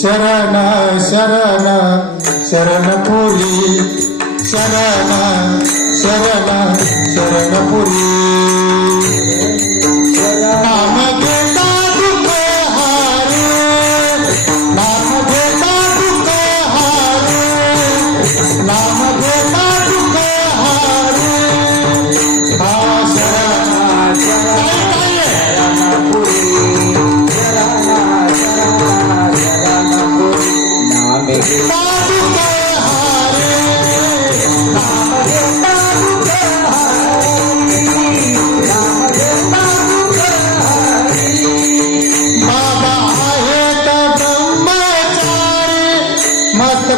ಶರಣ ಶರಣ ಶರಣ ಪುರಿ ಶರಣ ಶರಣ ಶರಣ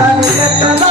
Let's go.